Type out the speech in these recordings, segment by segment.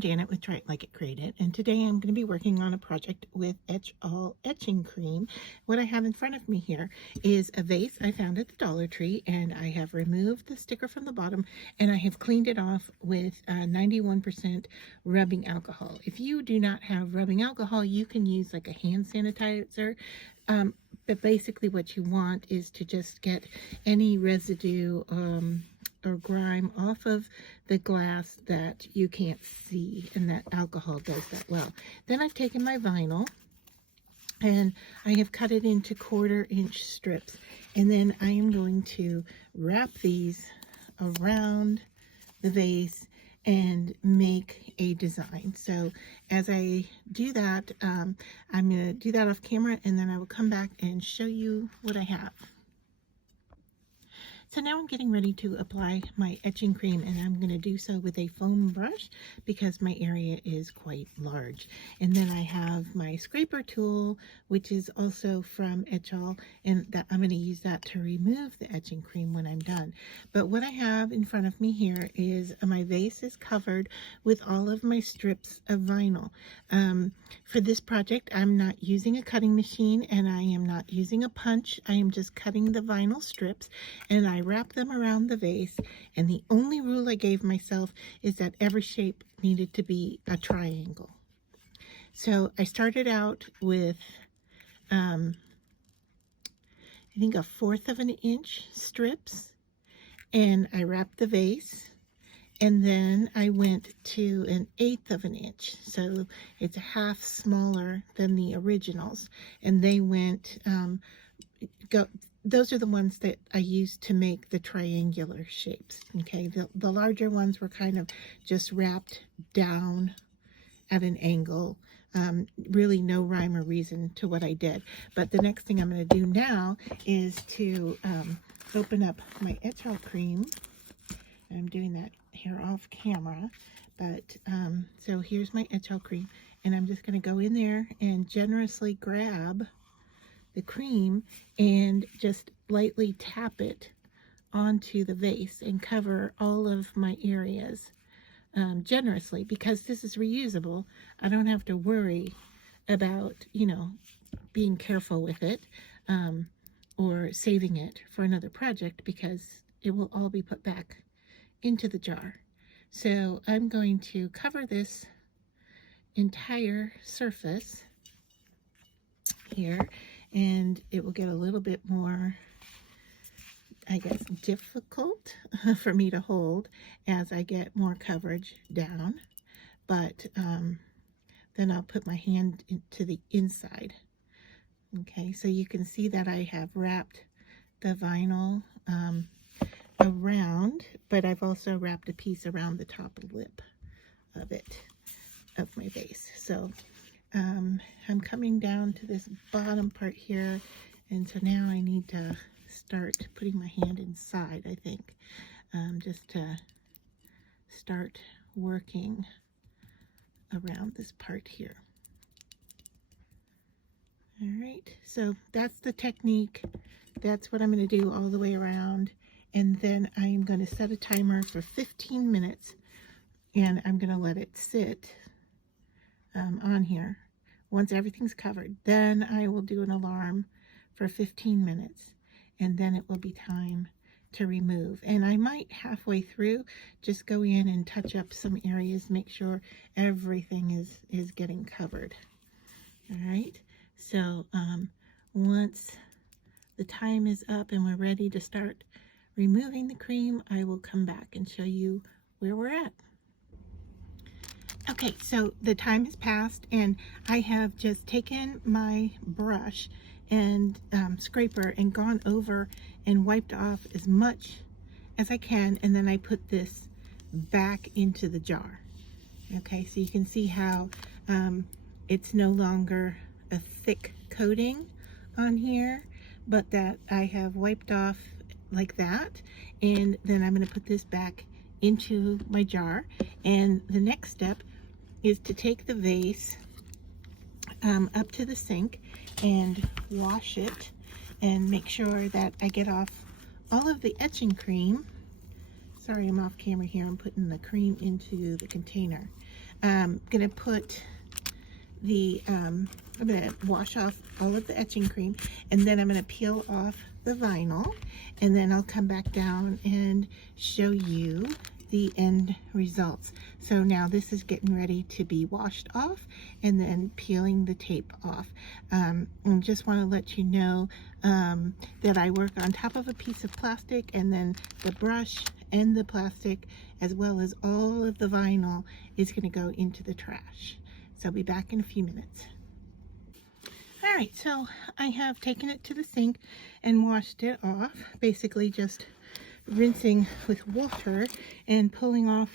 I'm Janet with Try It Like It Create It, and today I'm going to be working on a project with Etch etching cream. What I have in front of me here is a vase I found at the Dollar Tree, and I have removed the sticker from the bottom and I have cleaned it off with 91% rubbing alcohol. If you do not have rubbing alcohol, you can use like a hand sanitizer. But basically what you want is to just get any residue or grime off of the glass that you can't see, and that alcohol does that well. Then I've taken my vinyl and I have cut it into 1/4-inch strips, and then I am going to wrap these around the vase and make a design. So as I do that, I'm going to do that off camera, and then I will come back and show you what I have. So now I'm getting ready to apply my etching cream, and I'm going to do so with a foam brush because my area is quite large. And then I have my scraper tool, which is also from Etch, and that I'm going to use that to remove the etching cream when I'm done. But what I have in front of me here is my vase is covered with all of my strips of vinyl. For this project, I'm not using a cutting machine and I am not using a punch. I am just cutting the vinyl strips, and I wrap them around the vase, and the only rule I gave myself is that every shape needed to be a triangle. So I started out with I think 1/4 of an inch strips, and I wrapped the vase, and then I went to 1/8 of an inch, so it's a half smaller than the originals, and they went those are the ones that I used to make the triangular shapes. Okay, the larger ones were kind of just wrapped down at an angle. Really no rhyme or reason to what I did. But the next thing I'm going to do now is to open up my Etch cream. I'm doing that here off camera, but so here's my Etch cream, and I'm just going to go in there and generously grab the cream and just lightly tap it onto the vase and cover all of my areas generously, because this is reusable. I don't have to worry about, you know, being careful with it or saving it for another project, because it will all be put back into the jar. So I'm going to cover this entire surface here, and it will get a little bit more, I guess, difficult for me to hold as I get more coverage down, but then I'll put my hand into the inside. Okay, so you can see that I have wrapped the vinyl around, but I've also wrapped a piece around the top lip of it, of my vase. So I'm coming down to this bottom part here, and so now I need to start putting my hand inside, I think, just to start working around this part here. All right, so that's the technique. That's what I'm going to do all the way around, and then I'm going to set a timer for 15 minutes, and I'm going to let it sit on here. Once everything's covered, then I will do an alarm for 15 minutes, and then it will be time to remove. And I might halfway through just go in and touch up some areas, make sure everything is getting covered. All right, so once the time is up and we're ready to start removing the cream, I will come back and show you where we're at. Okay, so the time has passed, and I have just taken my brush and scraper and gone over and wiped off as much as I can, and then I put this back into the jar. Okay, so you can see how it's no longer a thick coating on here, but that I have wiped off like that, and then I'm going to put this back into my jar. And the next step is to take the vase up to the sink and wash it and make sure that I get off all of the etching cream. Sorry, I'm off camera here. I'm putting the cream into the container. gonna put the, I'm gonna wash off all of the etching cream, and then I'm gonna peel off the vinyl, and then I'll come back down and show you the end results. So now this is getting ready to be washed off and then peeling the tape off. And just want to let you know that I work on top of a piece of plastic, and then the brush and the plastic as well as all of the vinyl is going to go into the trash. So I'll be back in a few minutes. All right, so I have taken it to the sink and washed it off, basically just rinsing with water and pulling off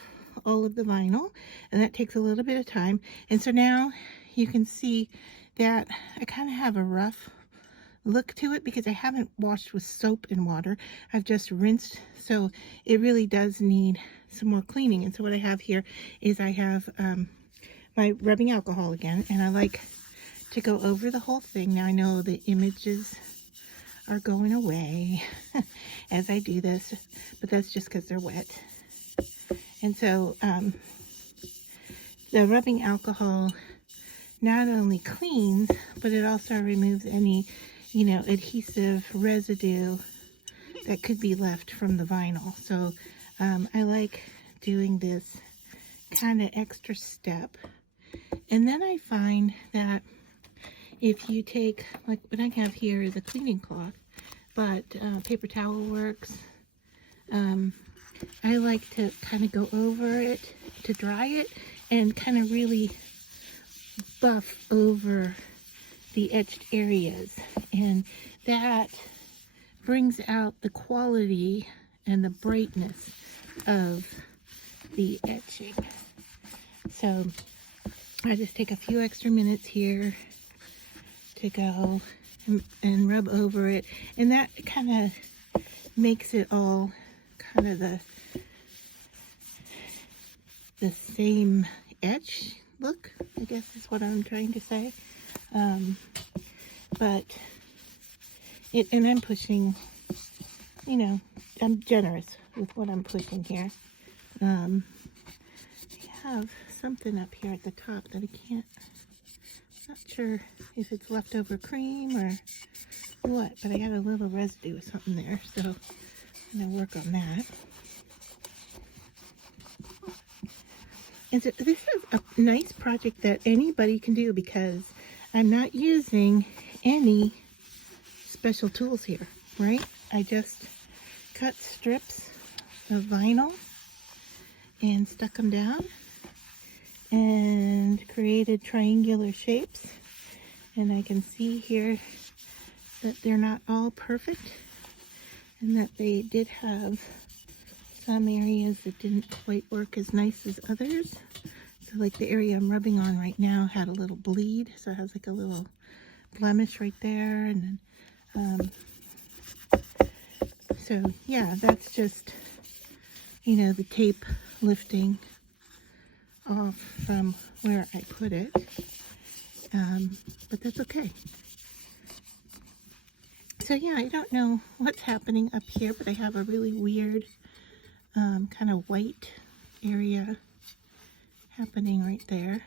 all of the vinyl, and that takes a little bit of time. And so now you can see that I kind of have a rough look to it because I haven't washed with soap and water. I've just rinsed, so it really does need some more cleaning. And so what I have here is I have my rubbing alcohol again, and I like to go over the whole thing. Now I know the images are going away as I do this, but that's just because they're wet. And so the rubbing alcohol not only cleans, but it also removes any, you know, adhesive residue that could be left from the vinyl. So I like doing this kind of extra step. And then I find that if you take, like what I have here is a cleaning cloth, but paper towel works. I like to kind of go over it to dry it and kind of really buff over the etched areas, and that brings out the quality and the brightness of the etching. So I just take a few extra minutes here to go and rub over it, and that kind of makes it all kind of the same etch look, I guess is what I'm trying to say. But and I'm pushing, you know, I'm generous with what I'm pushing here. I have something up here at the top that I can't, not sure if it's leftover cream or what, but I got a little residue of something there, so I'm going to work on that. And so this is a nice project that anybody can do because I'm not using any special tools here, right? I just cut strips of vinyl and stuck them down and created triangular shapes. And I can see here that they're not all perfect and that they did have some areas that didn't quite work as nice as others. So like the area I'm rubbing on right now had a little bleed, so it has like a little blemish right there. And then so yeah, that's just, you know, the tape lifting off from where I put it, but that's okay. So yeah, I don't know what's happening up here, but I have a really weird kind of white area happening right there.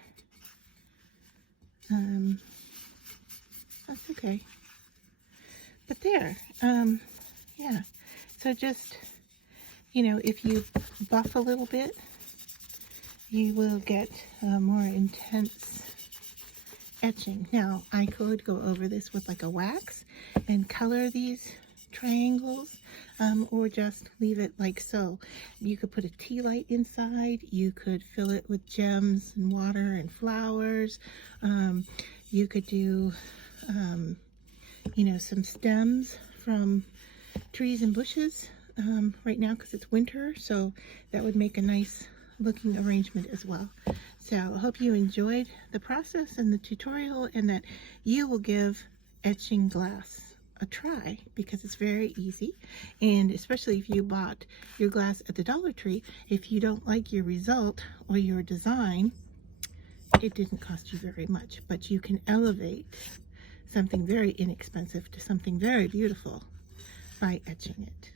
That's okay. But there, yeah. So just, you know, if you buff a little bit, you will get a more intense etching. Now, I could go over this with like a wax and color these triangles, or just leave it like so. You could put a tea light inside. You could fill it with gems and water and flowers. You could do, you know, some stems from trees and bushes right now because it's winter, so that would make a nice looking arrangement as well. So I hope you enjoyed the process and the tutorial, and that you will give etching glass a try because it's very easy. And especially if you bought your glass at the Dollar Tree, if you don't like your result or your design, it didn't cost you very much, but you can elevate something very inexpensive to something very beautiful by etching it.